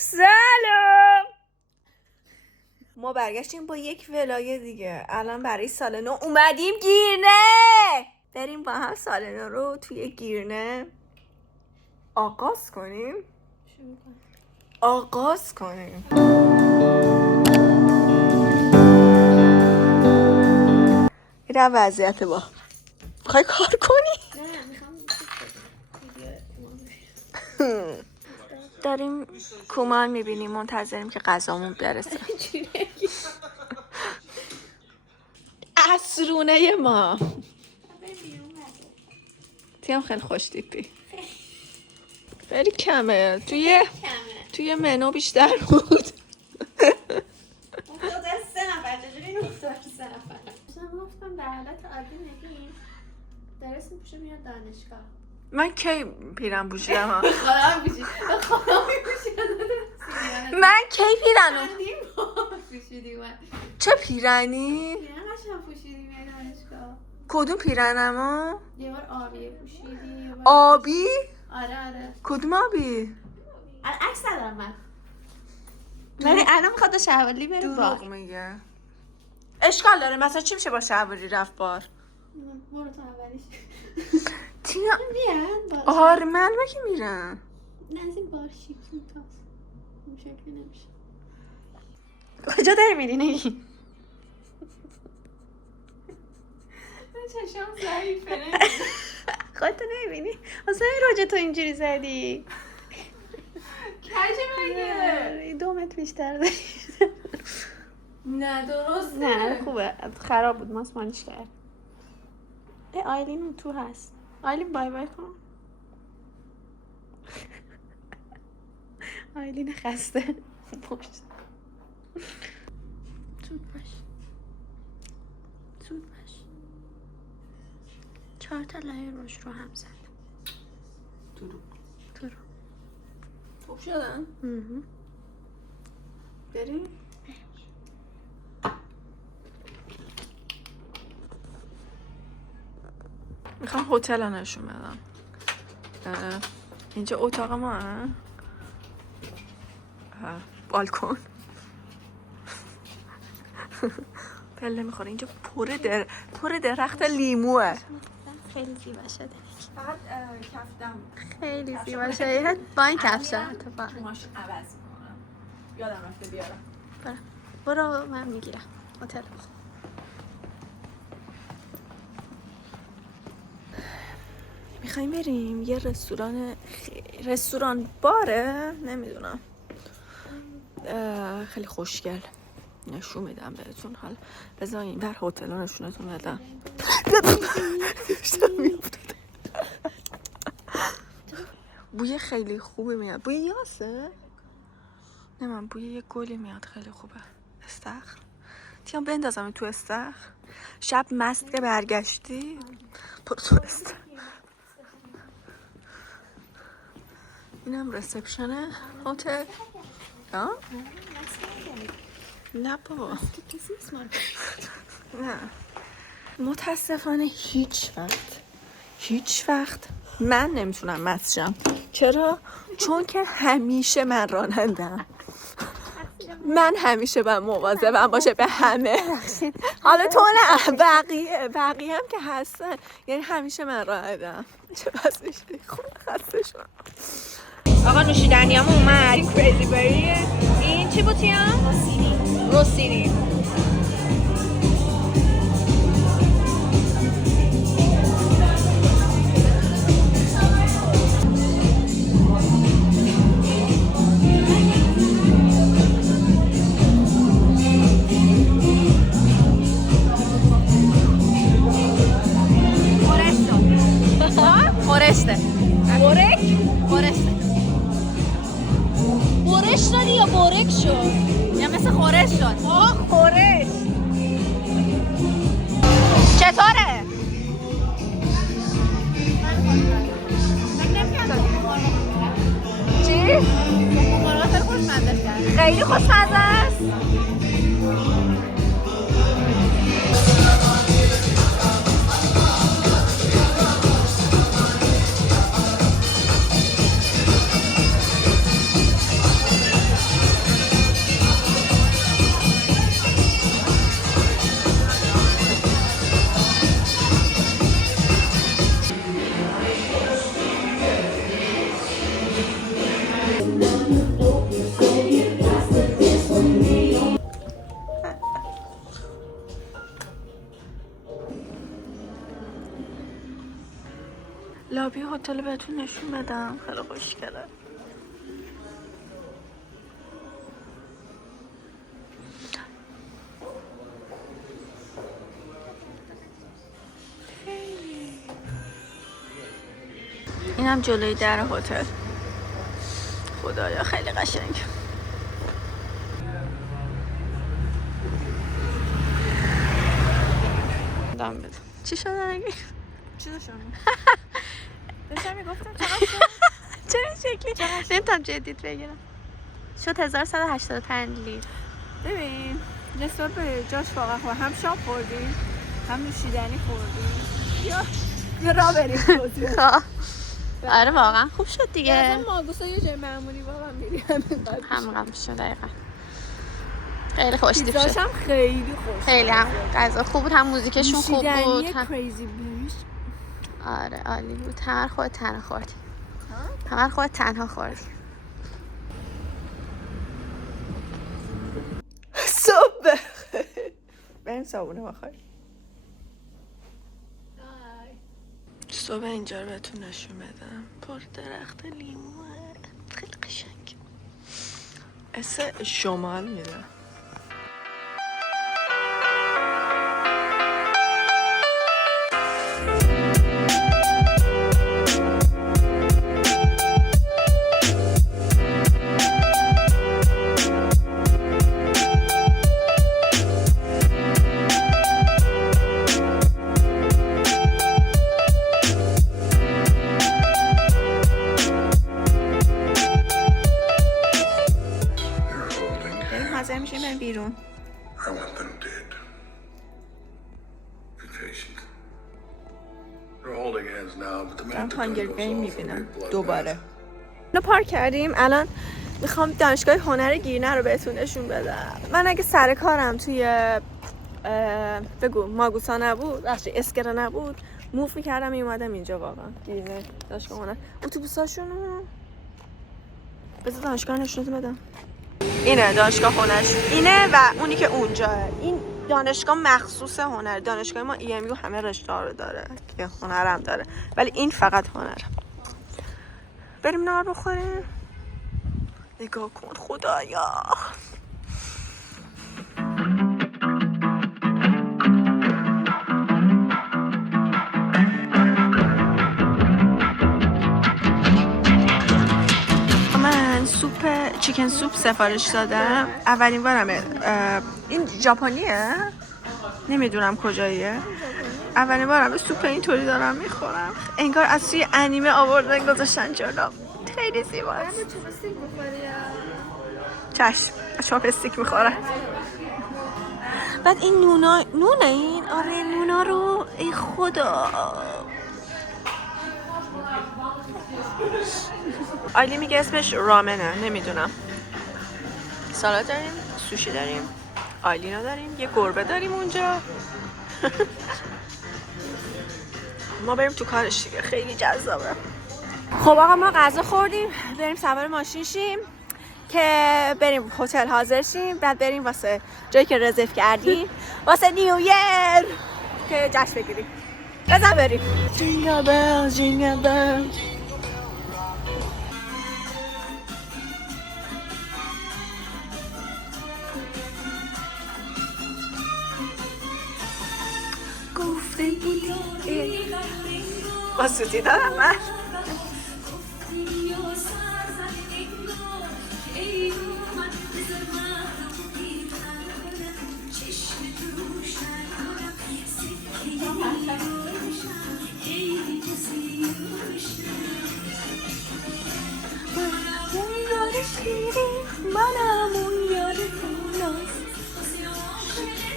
سلام. ما برگشتیم با یک ولایه دیگه. الان برای سال نو اومدیم گیرنه. بریم با هم سال نو رو توی گیرنه آغاز کنیم. این وضعیت با میخوای کار کنی؟ نه میخوام داریم کومان میبینیم، منتظریم که غذامون برسه. عصرونه ما تیم خیلی خوش تیپی، خیلی کمه توی منو بیشتر بود. گفتم در حالت عادی نگیم درست میپوشه میاد دانشگاه. من کی پیرن پوشیدم؟ خدا میپوشی من کی پیرنو پوشیدیم. چه پیرنی؟ پیرن قشنگ پوشیدیم میاد دانشگاه. کدوم پیرنمو؟ یه بار آبیه پوشیدی. آبی؟ آره کدوم آبی؟ عکس ندارم من. ولی الان میخواد شوالی بره دروغ بار. میگه. اشکال داره مثلا چی میشه با شوالی رفت بار؟ برو تو اولیش. تینا بیان آرمن مگه میرن؟ نه از این بار شیک میتاز اون شکلی نمیشه. کجا داری میری نگی؟ من چشم ضعیفه خودتو نمیبینی؟ اصلا این راجع تو اینجوری زدی کجه مگه؟ 2 متر بیشتر داری. نه درست نه خوبه خراب بود ماسمانیش کرد. آیلین اون تو هست. آیلین بای بای کن. آیلین خسته باش. زود باش 4 تا لایه روش رو هم زد. تو رو خوب شدن؟ بریم؟ میخوام هتل رو نشون بدم. اینجا اتاق ما بالکن پله میخوره. اینجا پر درخت لیموه. خیلی زیبا شده. فقط کفتم خیلی زیبا شده با این کفشا اتفاقا. ماش عوض میکنم. یادم رفته بیارم. برو من میگیرم هتل. میخوایم بریم یه رستوران باره نمیدونم خیلی خوشگل نشون میدم بهتون. حالا بذار این بر هتل ها نشونتون بدم. بوی خیلی خوبی میاد. بوی یاسه؟ نه من بوی یه گلی میاد خیلی خوبه. استخر تیام بندازم تو استخر. شب مست که برگشتی برو تو استخر. اینم رسپشن هتل. نه بابا نه متاسفانه هیچ وقت من نمیتونم مست شم. چرا؟ چون که همیشه من رانندم. من همیشه باید مواظبم باشه به همه. حالا تو نه بقیه هم که هستن، یعنی همیشه من رانندم. چه بس میشه خوب خسته شدم. آقا نوشیدنیام اومد. این کریزی بری. این چی بود تیام؟ روسینی. خورش دادی یا بورک شد؟ یا مثل خورش شد؟ خورش چطوره؟ چی؟ خیلی خوشمزه است. لابی هتل بهتون نشون بدم. خیلی خوشگله. اینم جلوی در هتل. خدایا خیلی قشنگ. دام بده. چی شده نگی؟ چی داشتم؟ داشتم میگفتم چرا شکلی؟ نمیتونم جدید بگیرم. شد 1185 لیره. ببین نسبت به جاش واقعا خوب. هم شام خوردیم هم نوشیدنی خوردیم. یا را بریم توضیح. آره واقعا خوب شد دیگه. مثلا ماگوسا یه جای معمولی واقعا میریم همقدر میشه دقیقا. خیلی خوشتیپ شد. پیزاش هم خیلی خوش. خیلی هم غذا خوب بود، هم موزیکشون خوب بود. نوشیدنی کریزی بلوش. آره عالی بود. همه خودت تنها خوردی. همه خودت تنها خوردی. صبح بریم صابونه بخوریم. صبح اینجا رو بهتون نشون بدم. پر درخت لیموه. خیلی قشنگ. اسم شمال میره. بیرون. دارم هانگر گیم میبینم دوباره. اینو پارک کردیم. الان میخوام دانشگاه هنر گیرنه رو بهتون نشون بدم. من اگه سر کارم توی بگو ماگوسا نبود، اسکره نبود، موف میکردم میومدم اینجا. واقعا گیرنه دانشگاه هنر. اتوبوساشونو بذار دانشگاه نشون بدم. اینه دانشگاه هنر. اینه و اونی که اونجاه. این دانشگاه مخصوص هنر. دانشگاه ما EMU همه رشته رو داره که هنرم داره، ولی این فقط هنره. بریم نهار بخوریم. نگاه کن خدایا. چیکن سوپ سفارش دادم. اولین بارمه. این ژاپنیه؟ نمیدونم کجاییه. اولین بارمه سوپ اینطوری دارم میخورم. انگار از توی انیمه آوردن گذاشتن جلوم. خیلی زیباست. چشم چاپستیک میخوره. بعد این نونه این. آره نونا رو. ای خدا. آیلی میگه اسمش رامنه. نمیدونم. سالاد داریم، سوشی داریم، آیلینا داریم، یه گربه داریم اونجا. ما بریم تو کارش دیگه. خیلی جذابه. خب آقا ما غذا خوردیم. بریم سوار ماشین شیم که بریم هتل حاضر شیم. بعد بریم واسه جایی که رزرو کردیم واسه نیو ایر که جشن بگیریم. بزن بریم. جینگل بیل جینگل بیل. باسوتی دارم من.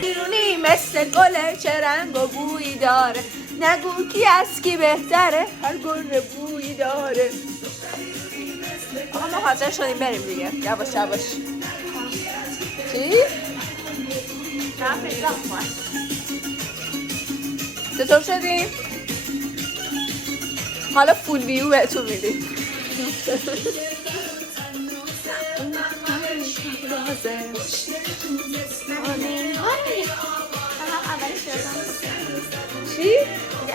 بیرونی مثل گله چه رنگ و بویی داره. نگو کی از کی بهتره. هر گل بویی داره. آقا ما حاضر شدیم بریم دیگه. یواش یواش. چی؟ چطور شدیم؟ حالا فول ویو بهتون میدیم. چی؟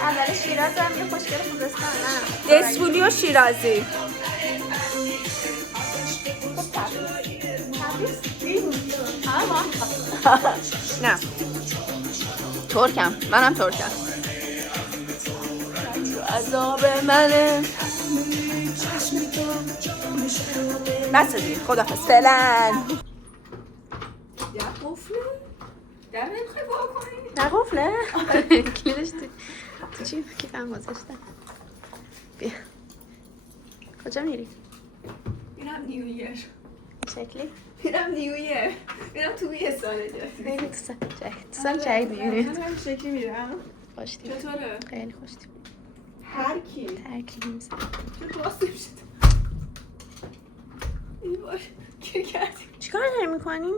اول شیراز هم یه خوشگل خوزستان اسفولیو شیرازی. نه ترکم، منم ترکم. عذاب منه. بس دیگه خداحافظ فعلا. یا قفله؟ در نمیخوای با کنی؟ نه قفله؟ کلیدش تو چی کیفم گذاشتم. بیا کجا میری؟ میرم نیویر. شکلی؟ میرم نیویر. میرم توی یه سال جدید. خیلی تو سال جدید میری. من هم شکلی میرم. خوشتیم. چطوره؟ خیلی خوشتیم. هر کی؟ ترکی نیست. چه باز نمیشد. ای باش گیر کردیم. چیکار داری میکنیم؟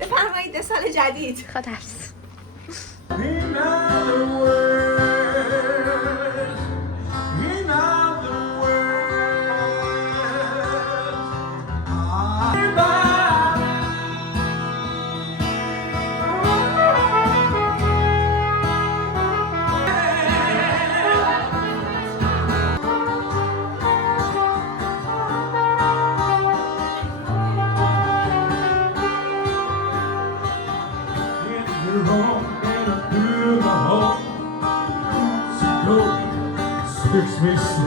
بفرمایید سال جدید. خداحافظ. In other words.